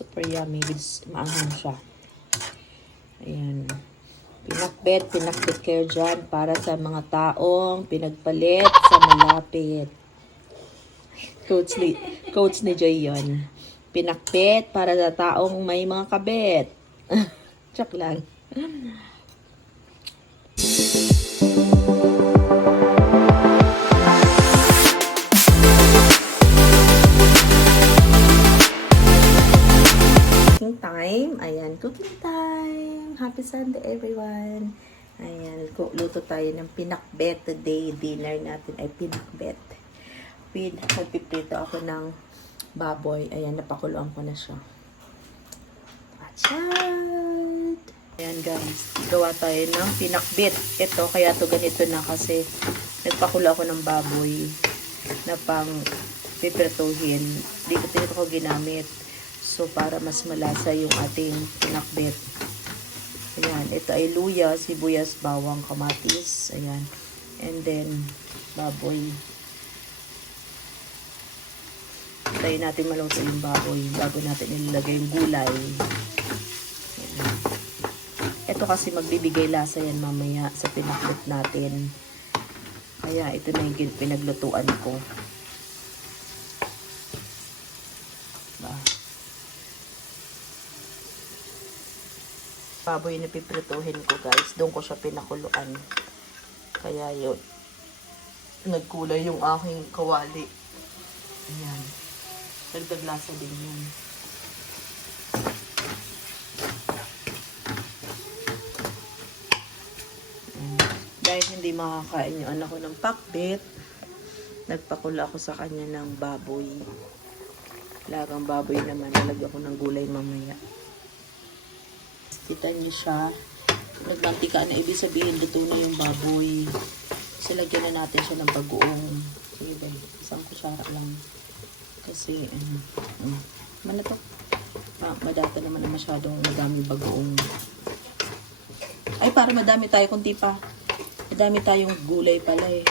Super yummy. With, maanghang siya. Ayan. Pinakbet, pinakbet kayo dyan para sa mga taong pinagpalit sa malapit. Coach ni, coach ni Joy yun. Pinakbet para sa taong may mga kabet. Check lang. Cooking time. Happy Sunday, everyone. Ayan, luto tayo ng pinakbet today. Dinner natin ay pinakbet. With, magpiprito ako ng baboy. Ayan, napakuluan ko na siya. Achad! Ayan guys, gawa tayo ng pinakbit. Ito, kaya to ganito na kasi nagpakulo ako ng baboy na pang piprituhin. Di ko dito ko ginamit. So, para mas malasa yung ating pinakbit. Ayan, ito ay luya, sibuyas, bawang, kamatis. Ayan. And then, baboy. Tayo natin maluto yung baboy bago natin ilalagay yung gulay. Ayan. Ito kasi magbibigay lasa yan mamaya sa pinakbit natin. Kaya ito na yung pinaglutuan ko. Ba. Baboy na piprituhin ko guys. Doon ko siya pinakuluan. Kaya yun. Nagkulay yung aking kawali. Ayan. Dagdag din yun. Dahil hindi makakain yung anak ko ng pakbet, nagpakula ako sa kanya ng baboy. Lagang baboy naman, nalagyan ko ng gulay mamaya. Kita niyo siya, nagmantika na ibig sabihin luto na yung baboy. Kasi na natin siya ng bagoong. Sige ba, isang kutsara lang. Kasi, ano, um, ano to? Ma madata naman na masyadong madaming bagoong. Ay, para madami tayo, kunti pa. Madami tayong gulay pala eh.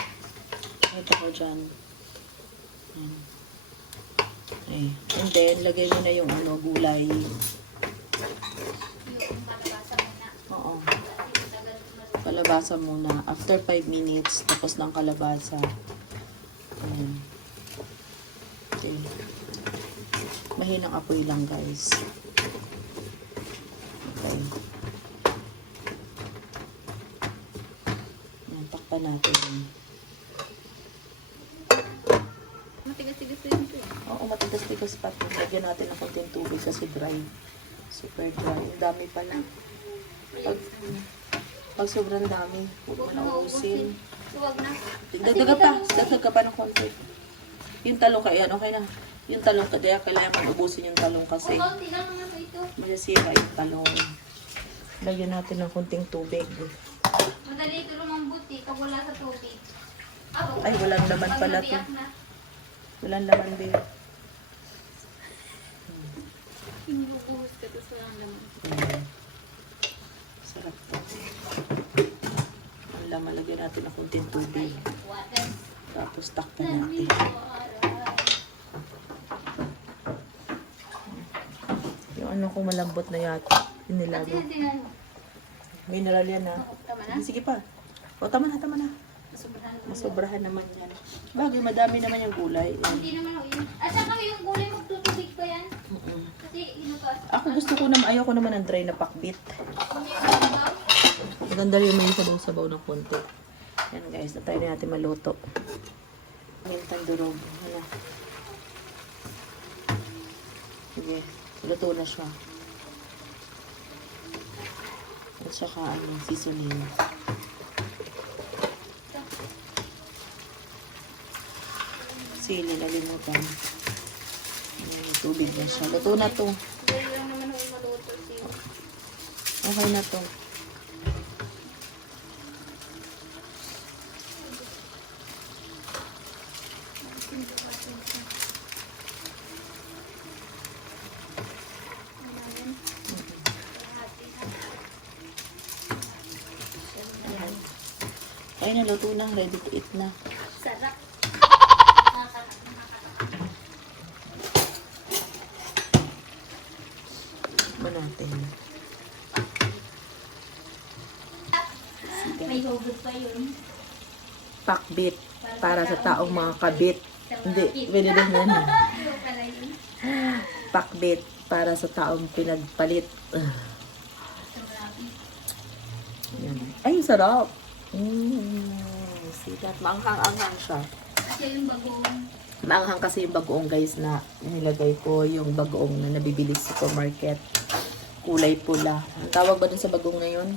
Ito ko dyan. Ayan. Okay. And then, lagay mo na yung ano, gulay. Oo. Kalabasa muna. After 5 minutes, tapos ng kalabasa. Ayan. Okay. Mahinang apoy lang, guys. Okay. Ayan, takpan natin. Matigas-tigas yun ito. Oo, matigas-tigas pa. ito. Lagyan natin ng konting tubig kasi dry. Super dry. Ang dami pa na. Pag, pag sobrang dami, huwag mo na ubusin. Huwag na. Dagdaga pa. Dagdaga ka pa ng konti. Yung talong ka, yan, okay na. Yung talong ka, kaya kailangan mong ubusin yung talong kasi Kunti lang naman ito. masasira yung talong. Lagyan natin ng konting tubig. Madali ito lumambuti pag wala sa tubig. Ako, Ay, walang laman pag pala to. nabiyak na, Walang laman din. Inubuhos ka tapos walang laman. Mm. Sarap to. Lagyan natin ng konting tubig. Tapos takpan natin. Yung ano kung malambot na yata. Yung mo. Mineral yan ha. Oo, Tama na. Sige pa. O, tama na, tama na. Masobrahan naman. Yan. Bagay, madami naman yung gulay. Hindi naman ako yun. At saka yung gulay magtutubig pa yan. Kasi inutas. Ako gusto ko naman, ayaw ko naman ng dry na pakbit. Ko? Maganda rin may sabaw sabaw ng konti. Guys, na tayo na natin maluto. Mintang durog. Ano? Sige, luto na siya. At saka ano, seasoning. Sili, nalimutan. Ayan, tubig na siya. Luto na to. Okay na to. Ayan. Ay, naluto na. Ready to eat na. Sarap. Naman natin. May hugot pa yun. Pakbit para sa taong mga kabit. Hindi, pwede din yan. Pakbit para sa taong pinagpalit. Ay, sarap. Mm, see that? Maanghang-anghang siya. Kasi yung bagong Maanghang kasi yung bagoong guys na nilagay ko yung bagoong na nabibili sa supermarket. Kulay pula. Ang tawag ba dun sa bagoong na yun?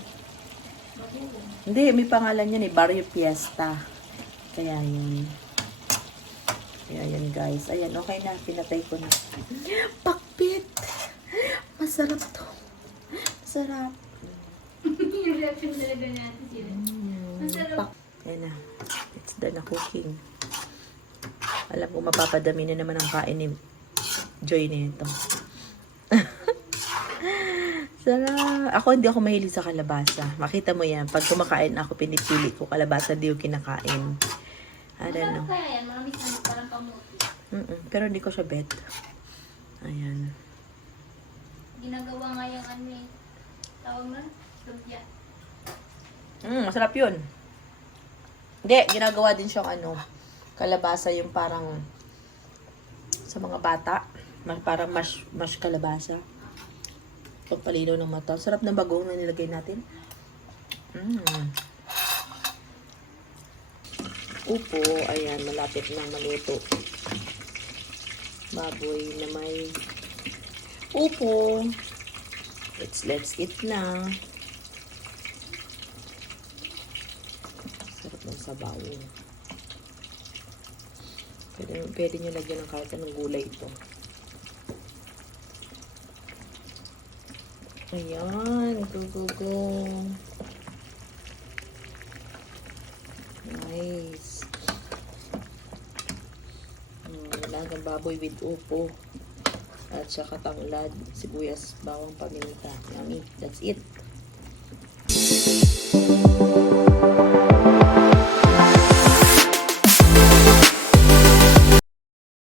bagong. Hindi, may pangalan yan eh. Barrio Fiesta. Kaya yun. Kaya yun guys. Ayan, okay na. Pinatay ko na. Pakpit! Masarap to. Masarap. yung reaction talaga natin sila. Ayan na. It's done na cooking. Alam ko mapapadami na naman ang kain ni Joy nito. Sarap. Ako hindi ako mahilig sa kalabasa. Makita mo yan. Pag kumakain ako, pinipili ko kalabasa, di ko kinakain. I don't know. kamuti. Mm-mm. Pero hindi ko siya bet. Ayan. Ginagawa nga yung ano eh. Tawag na? Lumpia. Mm, masarap yun. Hindi, ginagawa din siyang ano, kalabasa yung parang sa mga bata. Parang mash, mash kalabasa. Pagpalino ng mata. Sarap ng bagong na nilagay natin. Mm. Upo, ayan, malapit na maluto. Baboy na may upo. Let's, let's eat na. Sarap ng sabaw. Pwede, pwede nyo lagyan ng kahit anong gulay ito. Ayan. Go, go, go. Nice. Mm, Nilagang baboy with upo. At saka tanglad, sibuyas, bawang paminta. Yummy. That's it.